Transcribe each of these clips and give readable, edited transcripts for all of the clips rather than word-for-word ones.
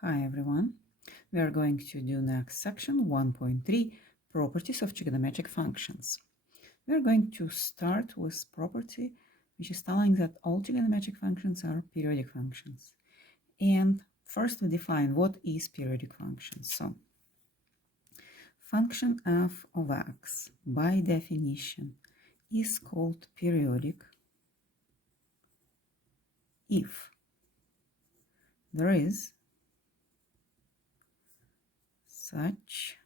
Hi everyone. We are going to do next section 1.3 properties of trigonometric functions. We are going to start with property which is telling that all trigonometric functions are periodic functions. And first we define what is periodic function. So function f of x by definition is called periodic if there is such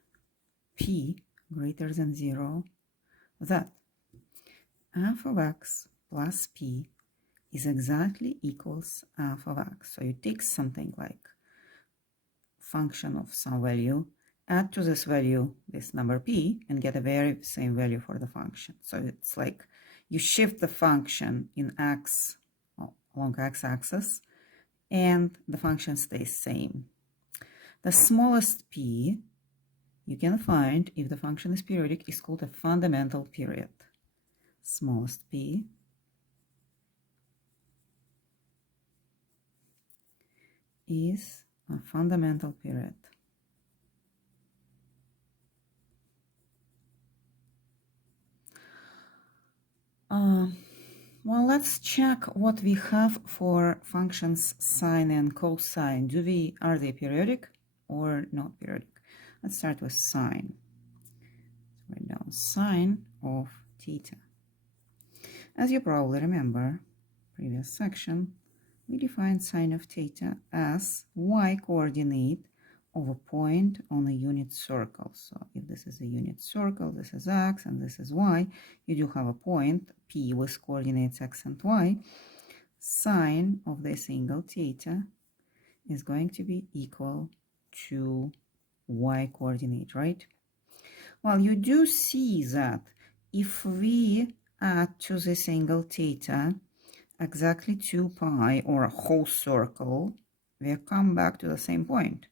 p greater than 0 that f of x plus p is exactly equals f of x. So you take something like function of some value, add to this value this number p, and get a very same value for the function. So it's like you shift the function in x along x-axis, and the function stays same. The smallest p you can find if the function is periodic is called a fundamental period. Smallest p is a fundamental period. Well, let's check what we have for functions sine and cosine. Are they periodic or not periodic? Let's start with sine. Write down sine of theta. As you probably remember, previous section, we defined sine of theta as y coordinate of a point on a unit circle. So if this is a unit circle, this is x and this is y, you do have a point P with coordinates x and y. Sine of this angle theta is going to be equal to y coordinate, right? Well, you do see that if we add to this angle theta exactly 2 pi or a whole circle, we come back to the same point.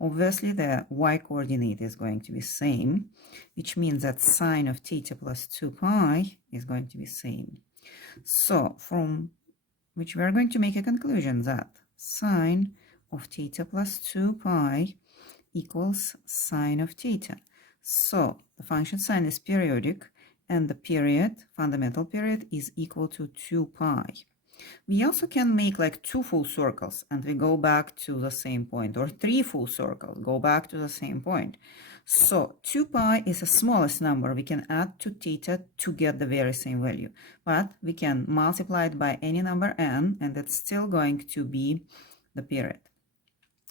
Obviously, the y coordinate is going to be same, which means that sine of theta plus 2 pi is going to be same. So from which we are going to make a conclusion that sine of theta plus 2 pi equals sine of theta. So the function sine is periodic, and the period, fundamental period, is equal to 2 pi. We also can make like 2 full circles and we go back to the same point, or 3 full circles, go back to the same point. So 2 pi is the smallest number we can add to theta to get the very same value. But we can multiply it by any number n, and it's still going to be the period.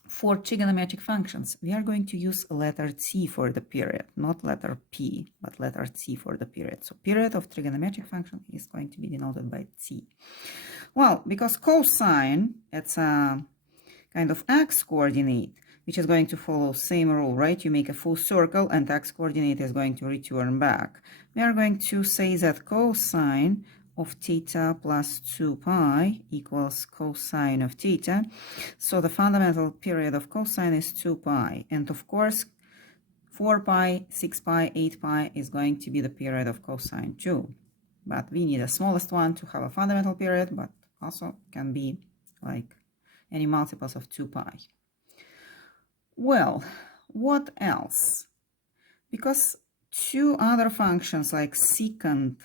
For trigonometric functions, we are going to use letter t for the period, not letter p, but letter t for the period. So period of trigonometric function is going to be denoted by t. Well, because cosine, it's a kind of x coordinate, which is going to follow same rule, right? You make a full circle and x coordinate is going to return back. We are going to say that cosine of theta plus 2 pi equals cosine of theta. So the fundamental period of cosine is 2 pi. And of course, 4 pi, 6 pi, 8 pi is going to be the period of cosine too. But we need the smallest one to have a fundamental period, but also can be like any multiples of 2 pi. Well, what else? Because two other functions like secant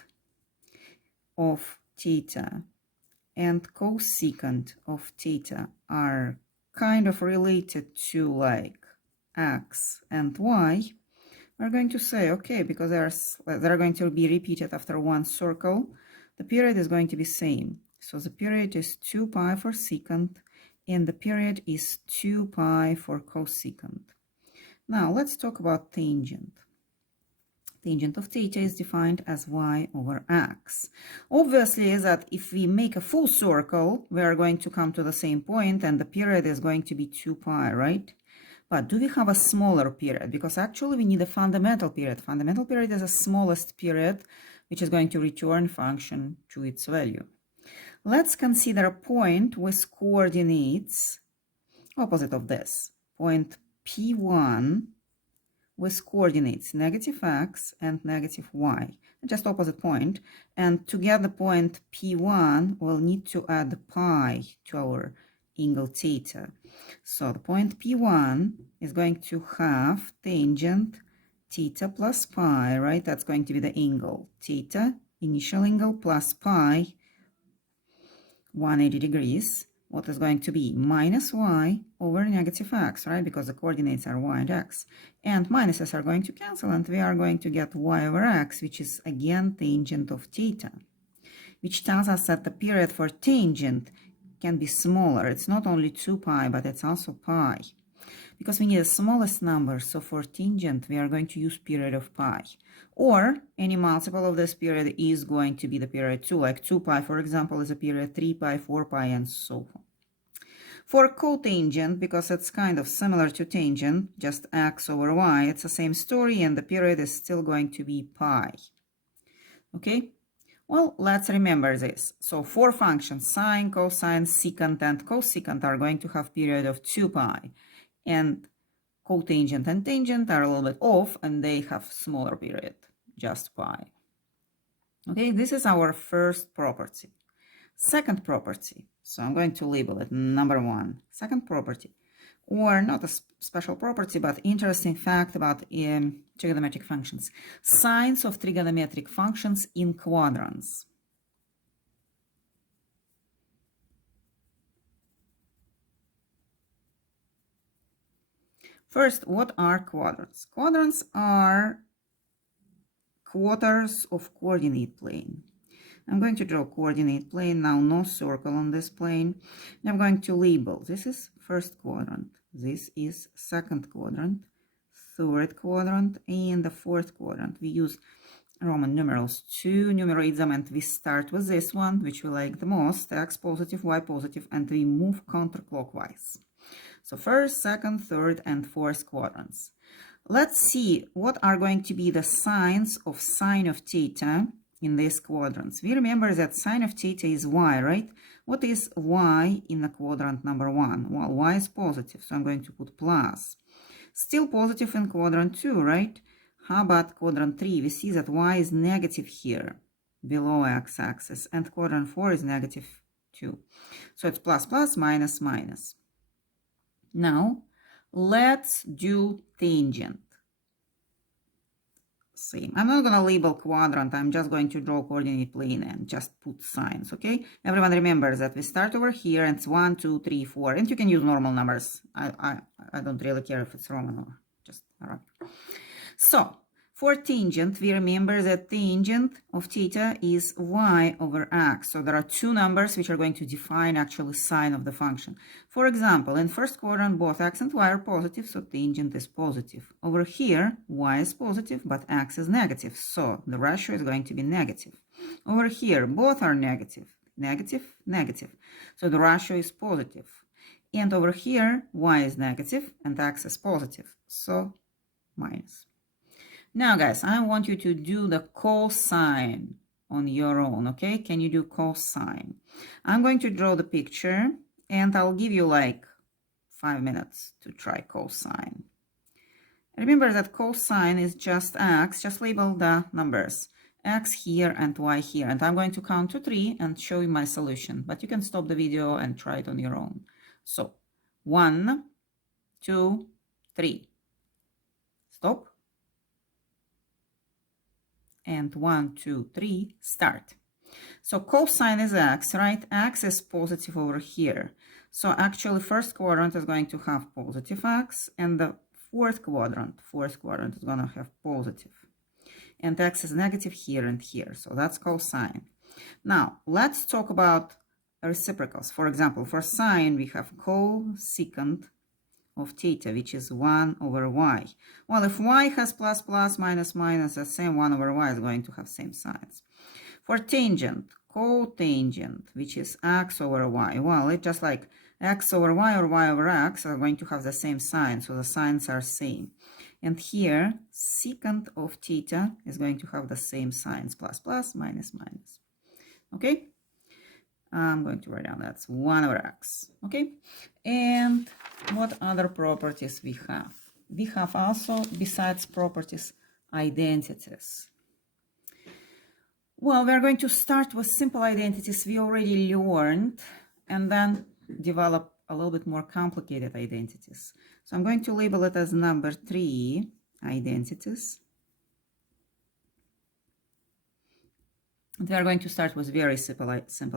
of theta and cosecant of theta are kind of related to like x and y, we're going to say, okay, because they're going to be repeated after one circle, the period is going to be same. So the period is 2 pi for secant, and the period is 2 pi for cosecant. Now let's talk about tangent. Tangent of theta is defined as y over x. Obviously, is that if we make a full circle, we are going to come to the same point, and the period is going to be 2 pi, right? But do we have a smaller period? Because actually we need a fundamental period. Fundamental period is the smallest period, which is going to return function to its value. Let's consider a point with coordinates opposite of this. Point P1 with coordinates negative x and negative y, just opposite point. And to get the point P1, we'll need to add pi to our angle theta. So the point P1 is going to have tangent theta plus pi, right? That's going to be the angle theta, initial angle, plus pi, 180 degrees. What is going to be minus y over negative x, right? Because the coordinates are y and x. And minuses are going to cancel, and we are going to get y over x, which is again tangent of theta, which tells us that the period for tangent can be smaller. It's not only 2 pi, but it's also pi. Because we need the smallest number, so for tangent, we are going to use period of pi. Or any multiple of this period is going to be the period 2, like 2 pi, for example, is a period 3 pi, 4 pi, and so on. For cotangent, because it's kind of similar to tangent, just x over y, it's the same story, and the period is still going to be pi. Okay? Well, let's remember this. So for functions, sine, cosine, secant, and cosecant are going to have period of 2 pi. And cotangent and tangent are a little bit off, and they have smaller period, just pi. Okay, this is our first property. Second property, so I'm going to label it number 1. Second property, or not a special property, but interesting fact about trigonometric functions. Signs of trigonometric functions in quadrants. First, what are quadrants? Quadrants are quarters of coordinate plane. I'm going to draw coordinate plane now, no circle on this plane. And I'm going to label. This is first quadrant. This is second quadrant, third quadrant, and the fourth quadrant. We use Roman numerals to numerate them, and we start with this one, which we like the most, x positive, y positive, and we move counterclockwise. So first, second, third, and fourth quadrants. Let's see what are going to be the signs of sine of theta in these quadrants. We remember that sine of theta is y, right? What is y in the quadrant number 1? Well, y is positive, so I'm going to put plus. Still positive in quadrant 2, right? How about quadrant 3? We see that y is negative here, below x-axis, and quadrant 4 is negative 2. So it's plus, plus, minus, minus. Now, let's do tangent. Same. I'm not going to label quadrant. I'm just going to draw coordinate plane and just put signs, okay? Everyone remembers that we start over here, and it's 1, 2, 3, 4. And you can use normal numbers. I don't really care if it's Roman or just Arabic. So, for tangent, we remember that tangent of theta is y over x. So there are two numbers which are going to define actually sine of the function. For example, in first quadrant, both x and y are positive, so tangent is positive. Over here, y is positive, but x is negative, so the ratio is going to be negative. Over here, both are negative, negative, negative, so the ratio is positive. And over here, y is negative and x is positive, so minus. Now, guys, I want you to do the cosine on your own, okay? Can you do cosine? I'm going to draw the picture, and I'll give you like 5 minutes to try cosine. Remember that cosine is just x, just label the numbers, x here and y here. And I'm going to count to 3 and show you my solution, but you can stop the video and try it on your own. So, 1, 2, 3. Stop. And 1, 2, 3, start. So cosine is x, right? X is positive over here. So actually first quadrant is going to have positive x, and the fourth quadrant is going to have positive. And x is negative here and here. So that's cosine. Now let's talk about reciprocals. For example, for sine we have cosecant of theta, which is 1 over y. Well, if y has plus, plus, minus, minus, the same 1 over y is going to have same signs. For tangent, cotangent, which is x over y, well, it's just like x over y or y over x are going to have the same sign, so the signs are same. And here, secant of theta is going to have the same signs, plus, plus, minus, minus. Okay? I'm going to write down that's 1 over x, okay? And what other properties we have? We have also, besides properties, identities. Well, we're going to start with simple identities we already learned and then develop a little bit more complicated identities. So I'm going to label it as number 3 identities. And we are going to start with very simple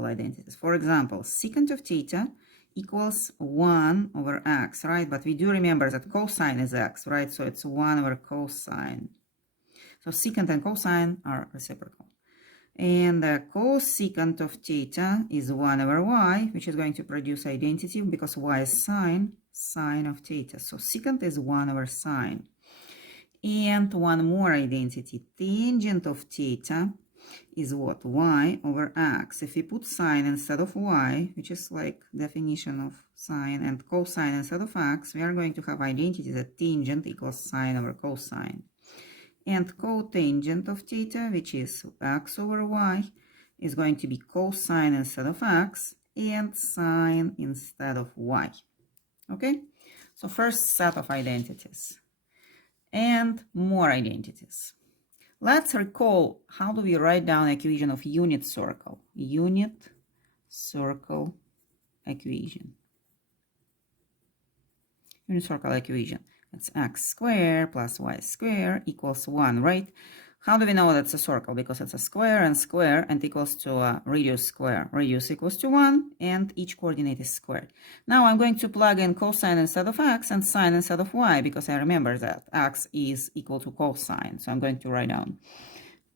identities. For example, secant of theta equals 1 over x, right? But we do remember that cosine is x, right? So it's 1 over cosine. So secant and cosine are reciprocal. And the cosecant of theta is 1 over y, which is going to produce identity because y is sine of theta. So secant is 1 over sine. And one more identity, tangent of theta is what? Y over x. If we put sine instead of y, which is like definition of sine, and cosine instead of x, we are going to have identity that tangent equals sine over cosine. And cotangent of theta, which is x over y, is going to be cosine instead of x and sine instead of y. Okay? So first set of identities. And more identities. Let's recall how do we write down equation of unit circle. Unit circle equation. Unit circle equation. It's x squared plus y squared equals 1, right? How do we know that's a circle? Because it's a square and equals to a radius square. Radius equals to 1 and each coordinate is squared. Now I'm going to plug in cosine instead of x and sine instead of y because I remember that x is equal to cosine. So I'm going to write down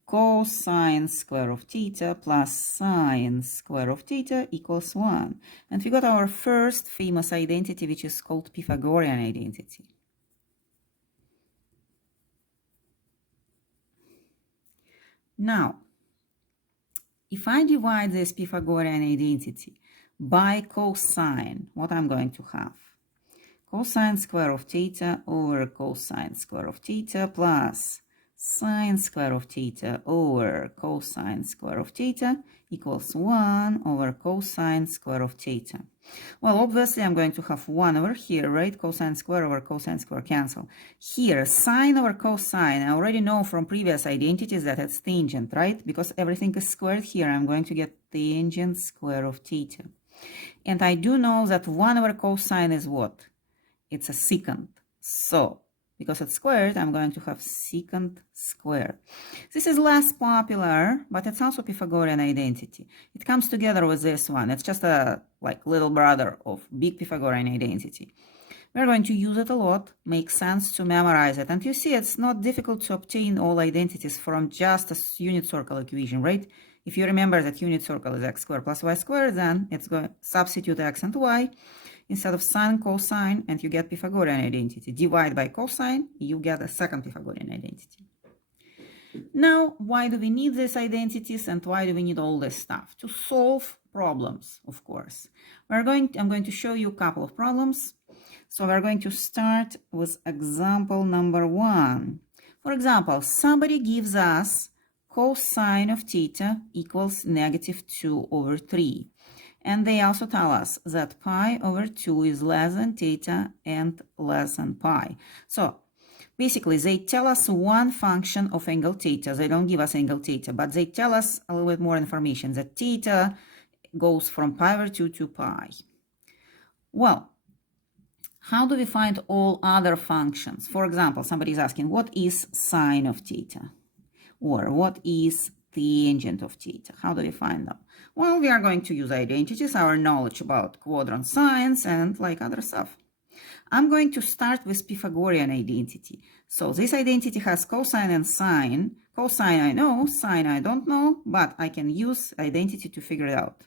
cosine square of theta plus sine square of theta equals 1. And we got our first famous identity, which is called Pythagorean identity. Now, if I divide this Pythagorean identity by cosine, what I'm going to have? Cosine square of theta over cosine square of theta plus sine square of theta over cosine square of theta equals 1 over cosine square of theta. Well, obviously, I'm going to have 1 over here, right? Cosine square over cosine square cancel. Here, sine over cosine, I already know from previous identities that it's tangent, right? Because everything is squared here, I'm going to get tangent square of theta. And I do know that 1 over cosine is what? It's a secant. So, because it's squared, I'm going to have secant squared. This is less popular, but it's also Pythagorean identity. It comes together with this one. It's just a like little brother of big Pythagorean identity. We're going to use it a lot, makes sense to memorize it. And you see, it's not difficult to obtain all identities from just a unit circle equation, right? If you remember that unit circle is x squared plus y squared, then it's going to substitute x and y instead of sine, cosine, and you get Pythagorean identity. Divide by cosine, you get a second Pythagorean identity. Now, why do we need these identities and why do we need all this stuff? To solve problems, of course. I'm going to show you a couple of problems. So we're going to start with example number 1. For example, somebody gives us cosine of theta equals negative 2 over 3. And they also tell us that pi over 2 is less than theta and less than pi. So basically, they tell us one function of angle theta. They don't give us angle theta, but they tell us a little bit more information, that theta goes from pi over 2 to pi. Well, how do we find all other functions? For example, somebody is asking, what is sine of theta? Or what is tangent of theta? How do we find them? Well, we are going to use identities, our knowledge about quadrant science and like other stuff. I'm going to start with Pythagorean identity. So this identity has cosine and sine. Cosine I know, sine I don't know, but I can use identity to figure it out.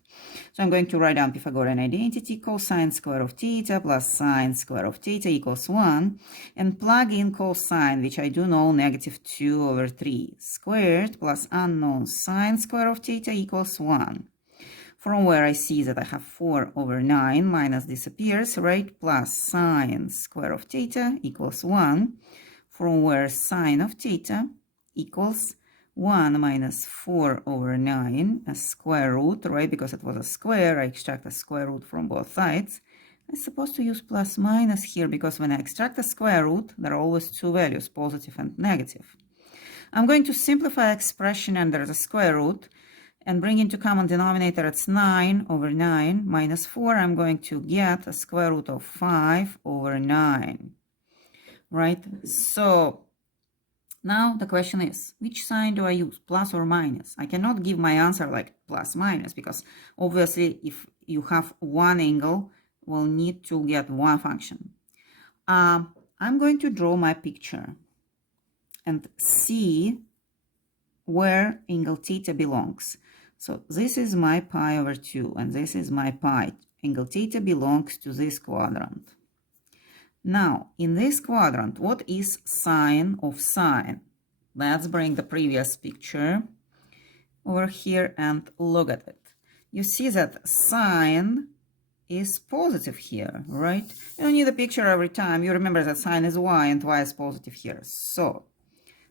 So I'm going to write down Pythagorean identity, cosine square of theta plus sine square of theta equals 1, and plug in cosine, which I do know, negative 2 over 3 squared plus unknown sine square of theta equals 1. From where I see that I have 4 over 9 minus disappears, right? Plus sine square of theta equals 1. From where sine of theta equals 1 minus 4 over 9, a square root, right? Because it was a square, I extract a square root from both sides. I'm supposed to use plus minus here because when I extract a square root, there are always two values, positive and negative. I'm going to simplify expression under the square root. and bring into common denominator, it's 9 over 9 minus 4. I'm going to get a square root of 5 over 9, right? So now the question is, which sign do I use, plus or minus? I cannot give my answer like plus minus, because obviously if you have one angle, we'll need to get one function. I'm going to draw my picture and see where angle theta belongs. So this is my pi over 2, and this is my pi. Angle theta belongs to this quadrant. Now, in this quadrant, what is sine of sine? Let's bring the previous picture over here and look at it. You see that sine is positive here, right? You don't need a picture every time. You remember that sine is y and y is positive here. So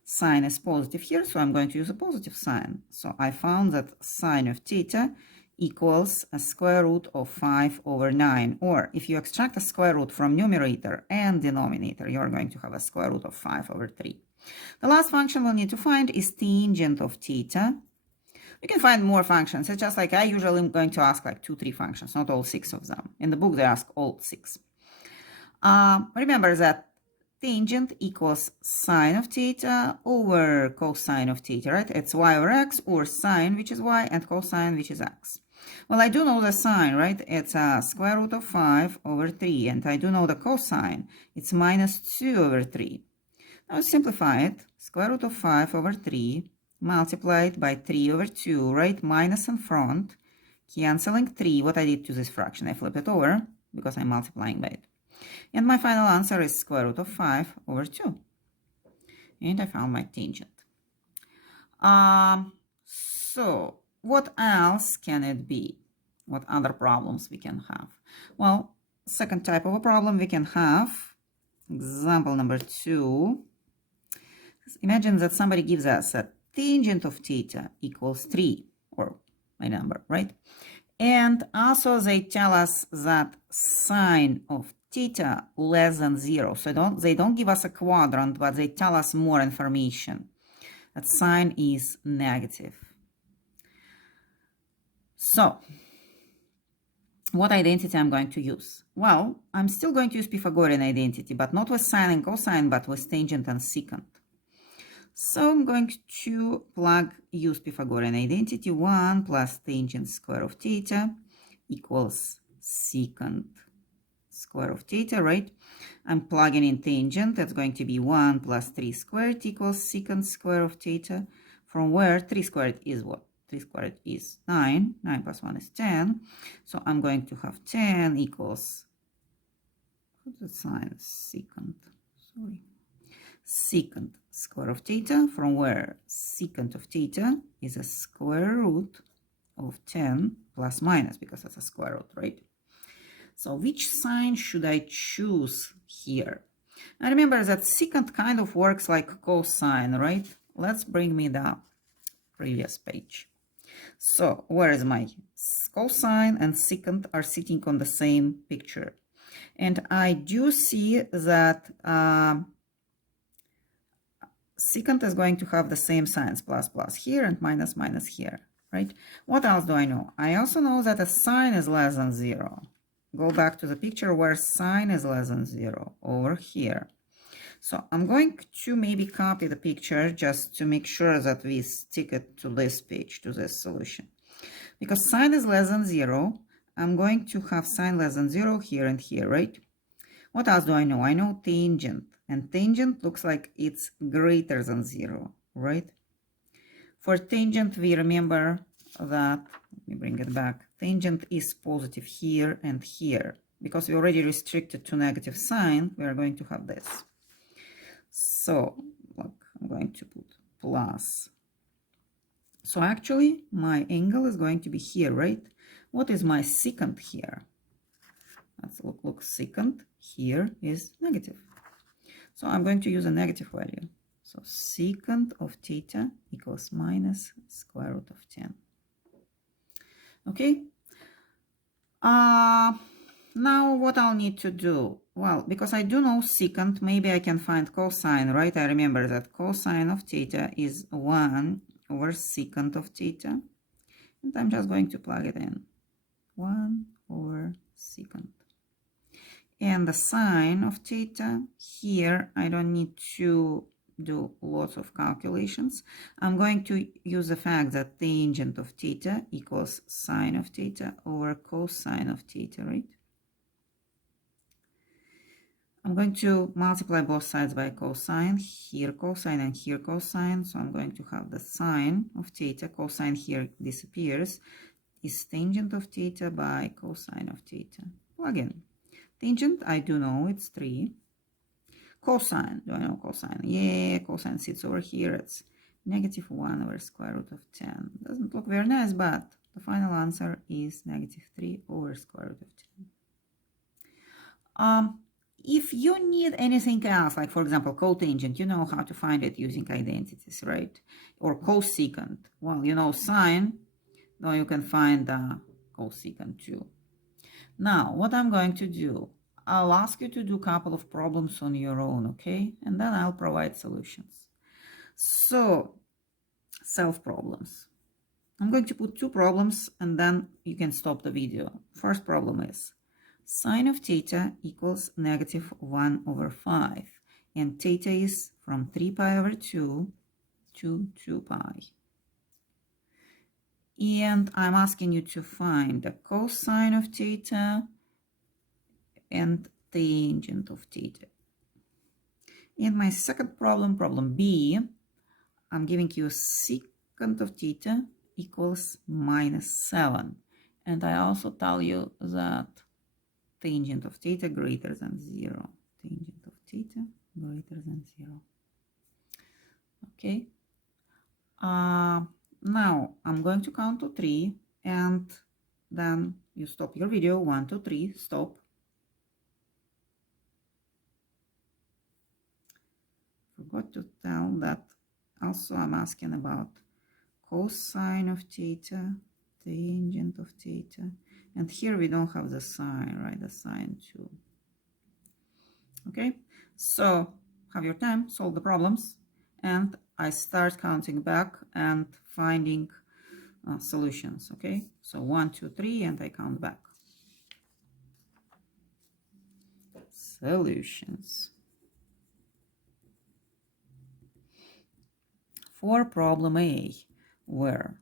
sine is positive here, so I'm going to use a positive sign. So I found that sine of theta equals a square root of 5 over 9. Or if you extract a square root from numerator and denominator, you're going to have a square root of 5 over 3. The last function we'll need to find is tangent of theta. You can find more functions. It's just like I usually am going to ask like 2-3 functions, not all 6 of them. In the book, they ask all 6. Remember that tangent equals sine of theta over cosine of theta, right? It's y over x, or sine, which is y, and cosine, which is x. Well, I do know the sine, right? It's a square root of 5 over 3, and I do know the cosine. It's minus 2 over 3. Now simplify it. Square root of 5 over 3 multiplied by 3 over 2, right? Minus in front, canceling 3. What I did to this fraction, I flip it over because I'm multiplying by it. And my final answer is square root of 5 over 2. And I found my tangent. So what else can it be? What other problems we can have? Well, second type of a problem we can have, example number 2. Imagine that somebody gives us a tangent of theta equals 3, or my number, right? And also they tell us that sine of theta less than 0. So they don't give us a quadrant, but they tell us more information. That sine is negative. So what identity I'm going to use? Well, I'm still going to use Pythagorean identity, but not with sine and cosine, but with tangent and secant. So I'm going to use Pythagorean identity. 1 plus tangent square of theta equals secant square of theta, right? I'm plugging in tangent. That's going to be 1 plus 3 squared equals secant square of theta, from where 3 squared is what? 3 squared is 9. 9 plus 1 is 10. So I'm going to have 10 equals, what's the sign? Secant. Sorry. Secant square of theta, from where secant of theta is a square root of 10 plus minus, because that's a square root, right? So which sign should I choose here? Now remember that secant kind of works like cosine, right? Let's bring me the previous page. So where is my cosine and secant are sitting on the same picture? And I do see that secant is going to have the same signs, plus plus here and minus minus here, right? What else do I know? I also know that a sine is less than 0. Go back to the picture where sine is less than 0, over here. So I'm going to maybe copy the picture just to make sure that we stick it to this page, to this solution. Because sine is less than 0, I'm going to have sine less than 0 here and here, right? What else do I know? I know tangent. And tangent looks like it's greater than 0, right? For tangent, we remember that, let me bring it back, tangent is positive here and here. Because we already restricted to negative sign, we are going to have this. So, look, I'm going to put plus. So actually, my angle is going to be here, right? What is my secant here? Let's look, secant here is negative. So I'm going to use a negative value. So secant of theta equals minus square root of 10. Okay. Now what I'll need to do? Well, because I do know secant, maybe I can find cosine, right? I remember that cosine of theta is 1 over secant of theta. And I'm just going to plug it in. 1 over secant. And the sine of theta, here I don't need to do lots of calculations. I'm going to use the fact that tangent of theta equals sine of theta over cosine of theta, right? I'm going to multiply both sides by cosine, here cosine and here cosine, so I'm going to have the sine of theta, cosine here disappears, is tangent of theta by cosine of theta. Plug in. Tangent, I do know, it's 3. Cosine, do I know cosine? Yeah, cosine sits over here, it's negative 1 over square root of 10. Doesn't look very nice, but the final answer is negative 3 over square root of 10. If you need anything else, like for example cotangent, you know how to find it using identities, right? Or cosecant, well, you know sine, now you can find cosecant too. Now, what I'm going to do, I'll ask you to do a couple of problems on your own, okay? And then I'll provide solutions. So, self-problems. I'm going to put 2 problems and then you can stop the video. First problem is sine of theta equals negative 1 over 5. And theta is from 3 pi over 2 to 2 pi. And I'm asking you to find the cosine of theta and tangent of theta. In my second problem, problem B, I'm giving you secant of theta equals minus 7. And I also tell you that tangent of theta greater than 0. Tangent of theta greater than 0. Okay. Now I'm going to count to 3 and then you stop your video. 1, 2, 3, stop. Forgot to tell that also I'm asking about cosine of theta, tangent of theta, and here we don't have the sine, right? The sine too. Okay, so have your time, solve the problems, and I start counting back and finding solutions. Okay, so 1, 2, 3, and I count back. Solutions. For problem A, where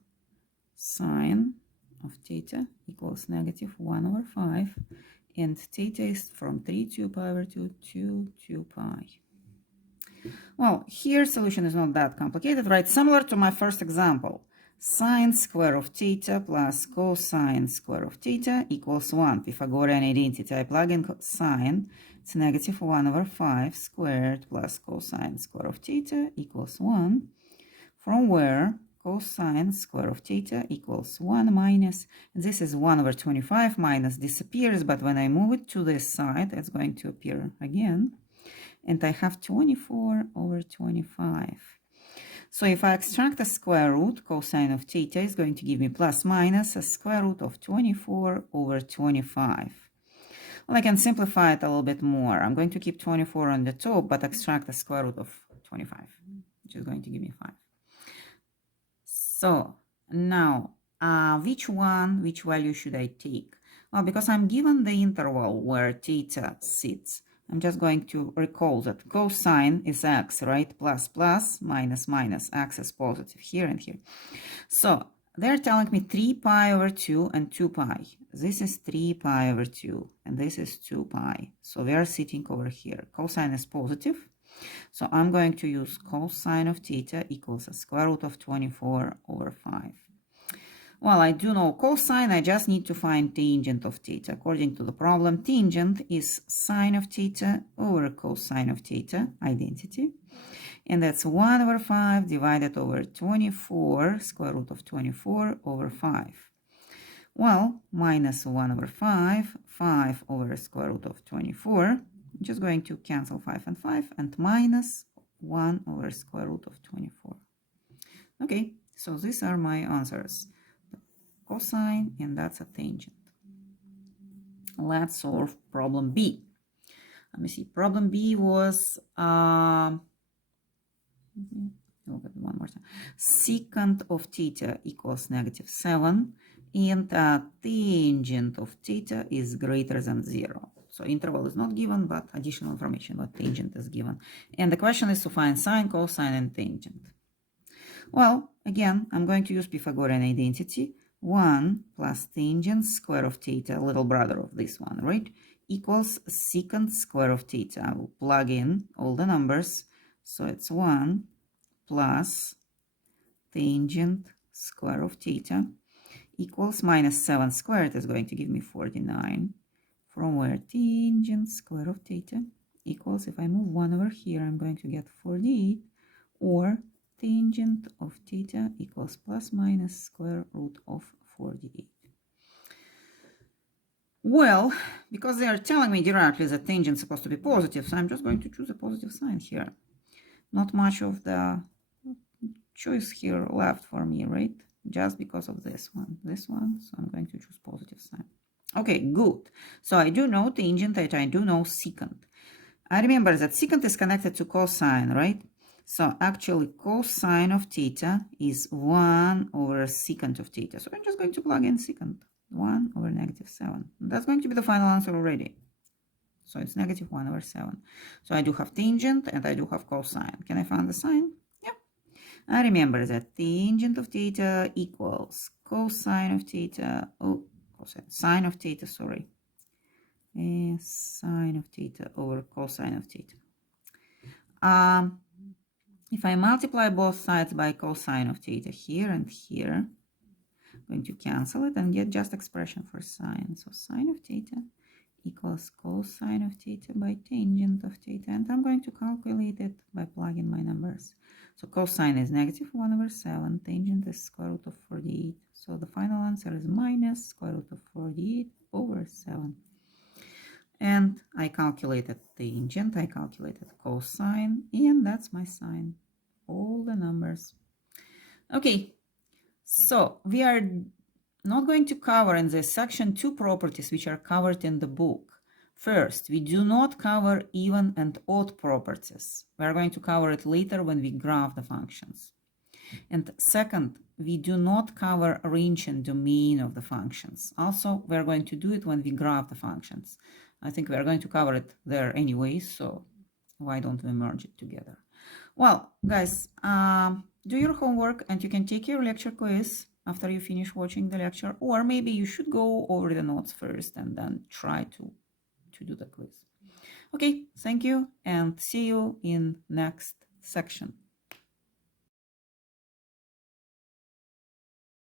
sine of theta equals negative 1 over 5, and theta is from 3 2 pi over 2 to 2 pi. Well, here solution is not that complicated, right? Similar to my first example. Sine square of theta plus cosine square of theta equals 1. Pythagorean identity. I plug in sine. It's negative 1 over 5 squared plus cosine square of theta equals 1. From where cosine square of theta equals 1 minus, this is 1 over 25, minus disappears, but when I move it to this side, it's going to appear again. And I have 24 over 25. So if I extract the square root, cosine of theta is going to give me plus minus a square root of 24 over 25. Well, I can simplify it a little bit more. I'm going to keep 24 on the top, but extract the square root of 25, which is going to give me 5. So now, which value should I take? Well, because I'm given the interval where theta sits, I'm just going to recall that cosine is x, right? Plus, plus, minus, minus. X is positive here and here. So they're telling me 3 pi over 2 and 2 pi. This is 3 pi over 2 and this is 2 pi. So they are sitting over here. Cosine is positive. So I'm going to use cosine of theta equals the square root of 24 over 5. Well, I do know cosine, I just need to find tangent of theta. According to the problem, tangent is sine of theta over cosine of theta, identity. And that's 1 over 5 divided over 24, square root of 24 over 5. Well, minus 1 over 5, 5 over square root of 24. I'm just going to cancel 5 and minus 1 over square root of 24. Okay, so these are my answers. Cosine, and that's a tangent. Let's solve problem B. Let me see. Problem B was Look at one more time. Secant of theta equals -7, and tangent of theta is greater than 0. So interval is not given, but additional information about tangent is given. And the question is to find sine, cosine, and tangent. Well, again, I'm going to use Pythagorean identity. 1 plus tangent square of theta, little brother of this one, right, equals secant square of theta. I will plug in all the numbers. So it's 1 plus tangent square of theta equals -7 squared is going to give me 49, from where tangent square of theta equals, if I move 1 over here, I'm going to get 48, or tangent of theta equals plus minus square root of 48. Well, because they are telling me directly that tangent is supposed to be positive, so I'm just going to choose a positive sign here. Not much of the choice here left for me, right? Just because of this one, so I'm going to choose positive sign. Okay, good. So I do know tangent, and I do know secant. I remember that secant is connected to cosine, right? So actually cosine of theta is 1 over secant of theta. So I'm just going to plug in secant, 1 over -7. That's going to be the final answer already. So it's -1 over 7. So I do have tangent and I do have cosine. Can I find the sine? Yeah. I remember that tangent of theta equals cosine of theta, sine of theta, sorry. Sine of theta over cosine of theta. If I multiply both sides by cosine of theta here and here, I'm going to cancel it and get just expression for sine. So sine of theta equals cosine of theta by tangent of theta, and I'm going to calculate it by plugging my numbers. So cosine is -1 over 7, tangent is square root of 48. So the final answer is minus square root of 48 over 7. And I calculated tangent, I calculated cosine, and that's my sine. All the numbers. Okay, so we are not going to cover in this section 2 properties which are covered in the book. First, we do not cover even and odd properties. We are going to cover it later when we graph the functions. And second, we do not cover range and domain of the functions. Also, we are going to do it when we graph the functions. I think we are going to cover it there anyway, so why don't we merge it together? Well, guys, do your homework and you can take your lecture quiz after you finish watching the lecture, or maybe you should go over the notes first and then try to do the quiz. Okay, thank you and see you in next section.